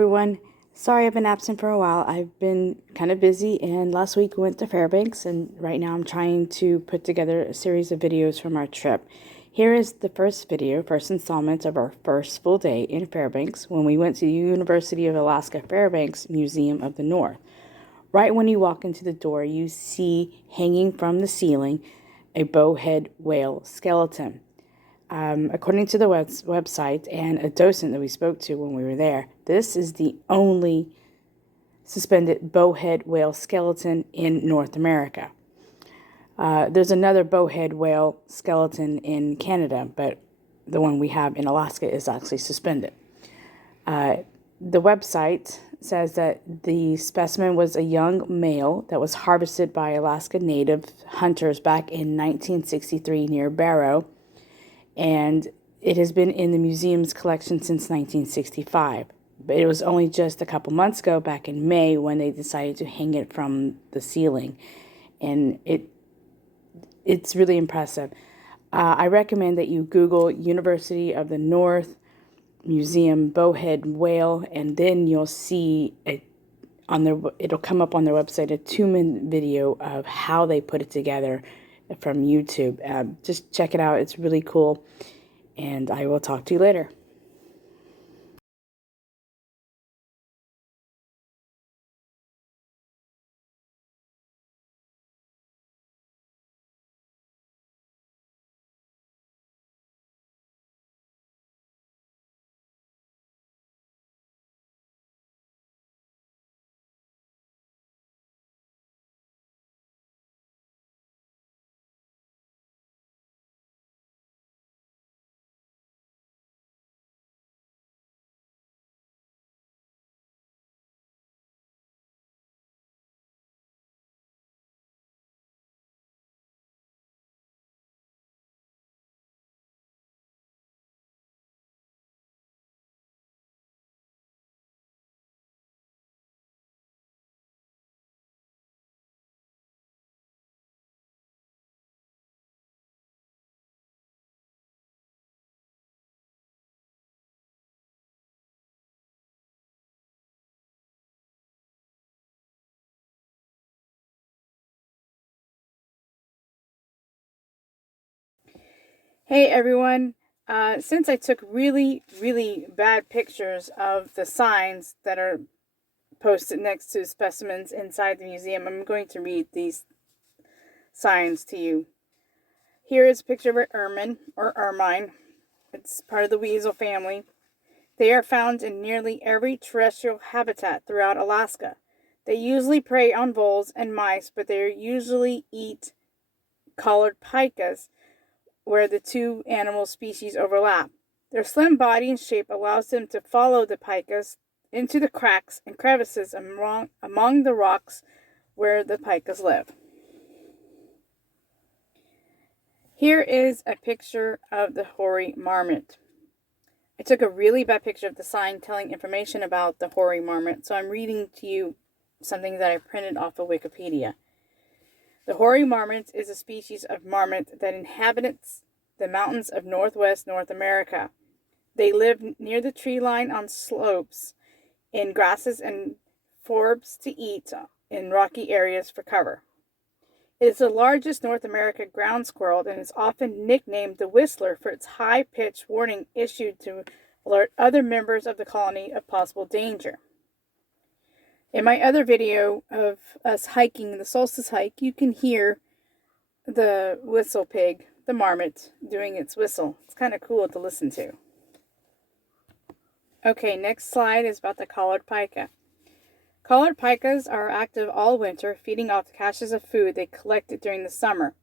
Everyone, sorry I've been absent for a while. I've been kind of busy, and last week we went to Fairbanks, and right now I'm trying to put together a series of videos from our trip. Here is the first installment of our first full day in Fairbanks when we went to the University of Alaska Fairbanks Museum of the North. Right when you walk into the door, you see hanging from the ceiling a bowhead whale skeleton. According to the website and a docent that we spoke to when we were there, this is the only suspended bowhead whale skeleton in North America. There's another bowhead whale skeleton in Canada, but the one we have in Alaska is actually suspended. The website says that the specimen was a young male that was harvested by Alaska Native hunters back in 1963 near Barrow, and it has been in the museum's collection since 1965. But it was only just a couple months ago, back in May, when they decided to hang it from the ceiling, and it's really impressive. I recommend that you Google University of the North Museum bowhead whale, and then you'll see it'll come up on their website, a 2-minute video of how they put it together from YouTube. Just check it out. It's really cool, and I will talk to you later. Hey everyone, since I took really bad pictures of the signs that are posted next to specimens inside the museum, I'm going to read these signs to you. Here is a picture of an ermine, or ermine. It's part of the weasel family. They are found in nearly every terrestrial habitat throughout Alaska. They usually prey on voles and mice, but they usually eat collared pikas, where the two animal species overlap. Their slim body and shape allows them to follow the pikas into the cracks and crevices among the rocks where the pikas live. Here is a picture of the hoary marmot. I took a really bad picture of the sign telling information about the hoary marmot, so I'm reading to you something that I printed off of Wikipedia. The hoary marmot is a species of marmot that inhabits the mountains of northwest North America. They live near the tree line on slopes, in grasses and forbs to eat in rocky areas for cover. It is the largest North American ground squirrel and is often nicknamed the Whistler for its high-pitched warning issued to alert other members of the colony of possible danger. In my other video of us hiking the solstice hike, you can hear the whistle pig, the marmot, doing its whistle. It's kind of cool to listen to. Okay, next slide is about the collared pika. Collared pikas are active all winter, feeding off the caches of food they collected during the summer.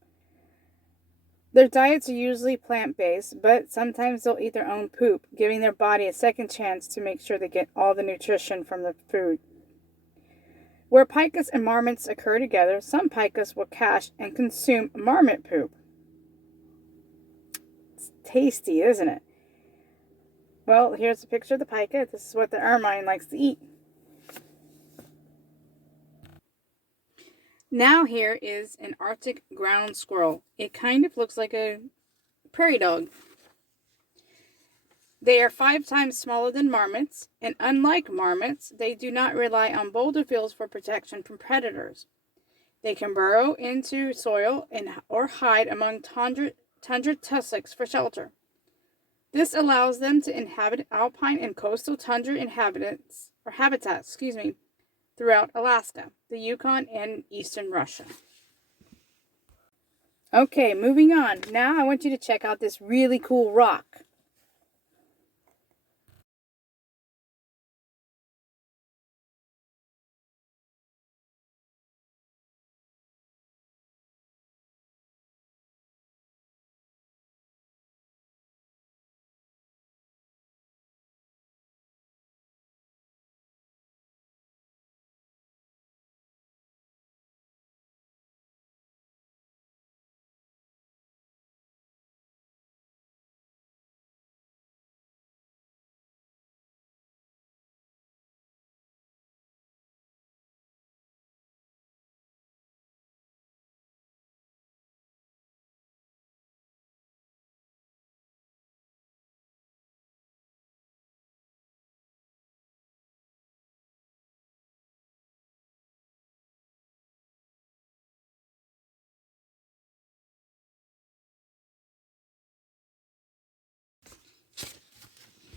Their diets are usually plant-based, but sometimes they'll eat their own poop, giving their body a second chance to make sure they get all the nutrition from the food. Where pikas and marmots occur together, some pikas will cache and consume marmot poop. It's tasty, isn't it? Well, here's a picture of the pika. This is what the ermine likes to eat. Now here is an Arctic ground squirrel. It kind of looks like a prairie dog. They are 5 times smaller than marmots, and unlike marmots, they do not rely on boulder fields for protection from predators. They can burrow into soil or hide among tundra tussocks for shelter. This allows them to inhabit alpine and coastal tundra habitats, throughout Alaska, the Yukon, and eastern Russia. Okay, moving on. Now I want you to check out this really cool rock.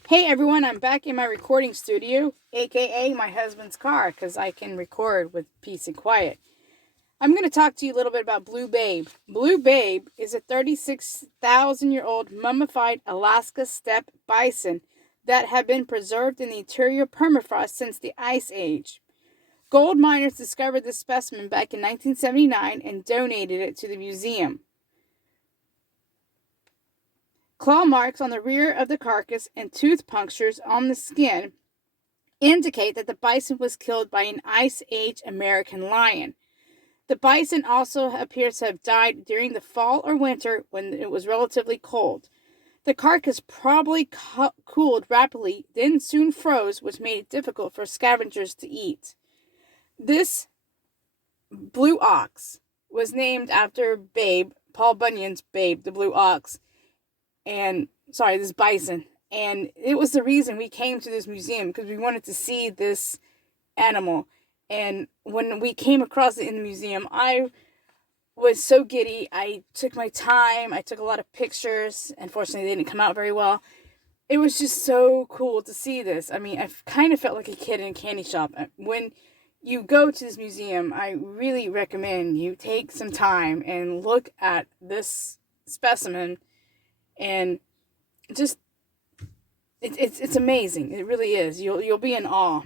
Hey everyone, I'm back in my recording studio, aka my husband's car, because I can record with peace and quiet. I'm going to talk to you a little bit about Blue Babe. Blue Babe is a 36,000-year-old mummified Alaska steppe bison that have been preserved in the interior permafrost since the Ice Age. Gold miners discovered this specimen back in 1979 and donated it to the museum. Claw marks on the rear of the carcass and tooth punctures on the skin indicate that the bison was killed by an Ice Age American lion. The bison also appears to have died during the fall or winter when it was relatively cold. The carcass probably cooled rapidly, then soon froze, which made it difficult for scavengers to eat. This blue ox was named after Babe, Paul Bunyan's Babe, the blue ox, this bison. And it was the reason we came to this museum, because we wanted to see this animal. And when we came across it in the museum, I was so giddy. I took my time. I took a lot of pictures. Unfortunately, they didn't come out very well. It was just so cool to see this. I mean, I kind of felt like a kid in a candy shop. When you go to this museum, I really recommend you take some time and look at this specimen, and just it's amazing. It really is. You'll be in awe.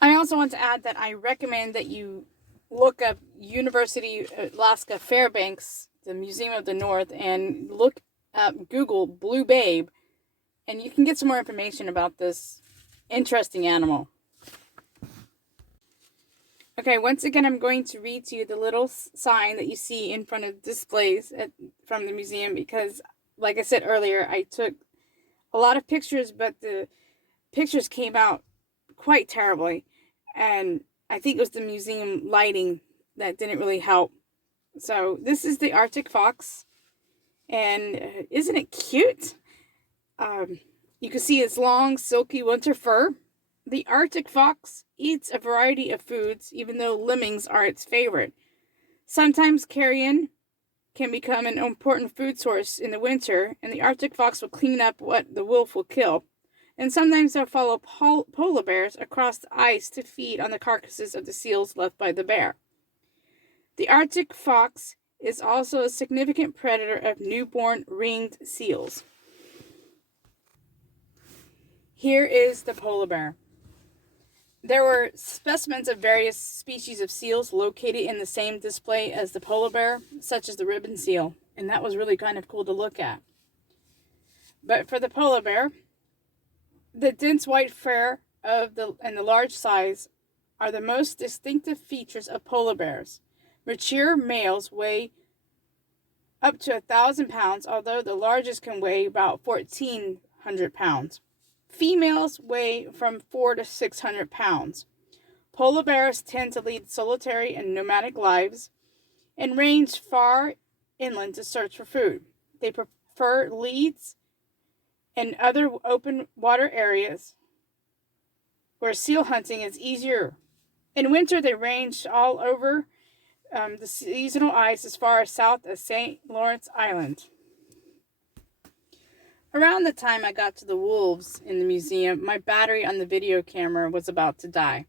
I also want to add that I recommend that you look up University of Alaska Fairbanks, the Museum of the North, and look up Google Blue Babe, and you can get some more information about this interesting animal. Okay, once again, I'm going to read to you the little sign that you see in front of displays from the museum, because, like I said earlier, I took a lot of pictures, but the pictures came out quite terribly, and I think it was the museum lighting that didn't really help. So this is the Arctic fox, and isn't it cute? You can see its long, silky winter fur. The Arctic fox eats a variety of foods, even though lemmings are its favorite. Sometimes carrion can become an important food source in the winter, and the Arctic fox will clean up what the wolf will kill. And sometimes they'll follow polar bears across the ice to feed on the carcasses of the seals left by the bear. The Arctic fox is also a significant predator of newborn ringed seals. Here is the polar bear. There were specimens of various species of seals located in the same display as the polar bear, such as the ribbon seal, and that was really kind of cool to look at. But for the polar bear, the dense white fur and the large size are the most distinctive features of polar bears. Mature males weigh up to 1,000 pounds, although the largest can weigh about 1,400 pounds. Females weigh from 400 to 600 pounds. Polar bears tend to lead solitary and nomadic lives. and range far inland to search for food. They prefer leads and other open water areas where seal hunting is easier. In winter, they range all over the seasonal ice as far as south as St. Lawrence Island. Around the time I got to the wolves in the museum, my battery on the video camera was about to die.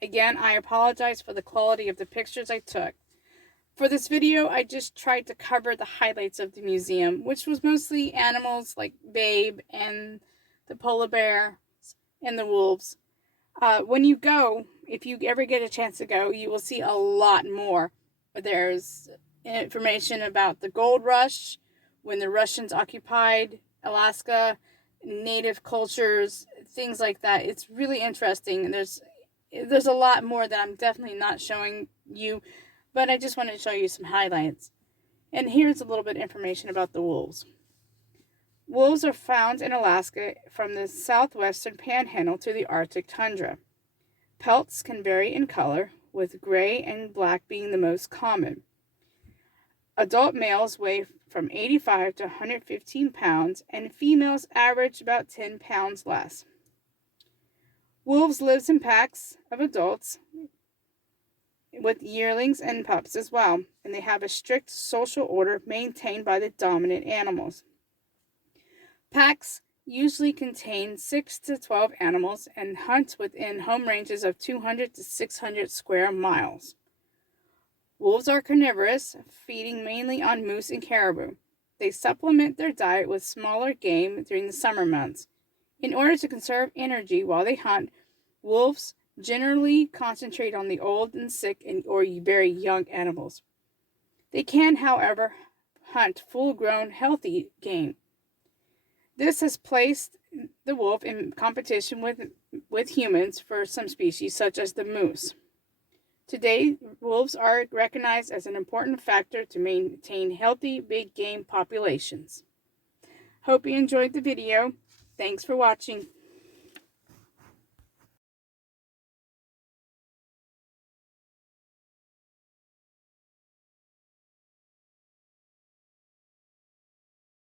Again, I apologize for the quality of the pictures I took. For this video, I just tried to cover the highlights of the museum, which was mostly animals like Babe and the polar bear and the wolves. When you go, if you ever get a chance to go, you will see a lot more. There's information about the gold rush, when the Russians occupied Alaska, native cultures, things like that. It's really interesting. There's a lot more that I'm definitely not showing you, but I just wanted to show you some highlights. And here's a little bit of information about the wolves. Wolves are found in Alaska from the southwestern panhandle to the Arctic tundra. Pelts can vary in color, with gray and black being the most common. Adult males weigh from 85 to 115 pounds, and females average about 10 pounds less. Wolves live in packs of adults with yearlings and pups as well, and they have a strict social order maintained by the dominant animals. Packs usually contain 6 to 12 animals and hunt within home ranges of 200 to 600 square miles. Wolves are carnivorous, feeding mainly on moose and caribou. They supplement their diet with smaller game during the summer months. In order to conserve energy while they hunt, wolves generally concentrate on the old and sick or very young animals. They can, however, hunt full-grown, healthy game. This has placed the wolf in competition with humans for some species, such as the moose. Today, wolves are recognized as an important factor to maintain healthy big game populations. Hope you enjoyed the video. Thanks for watching.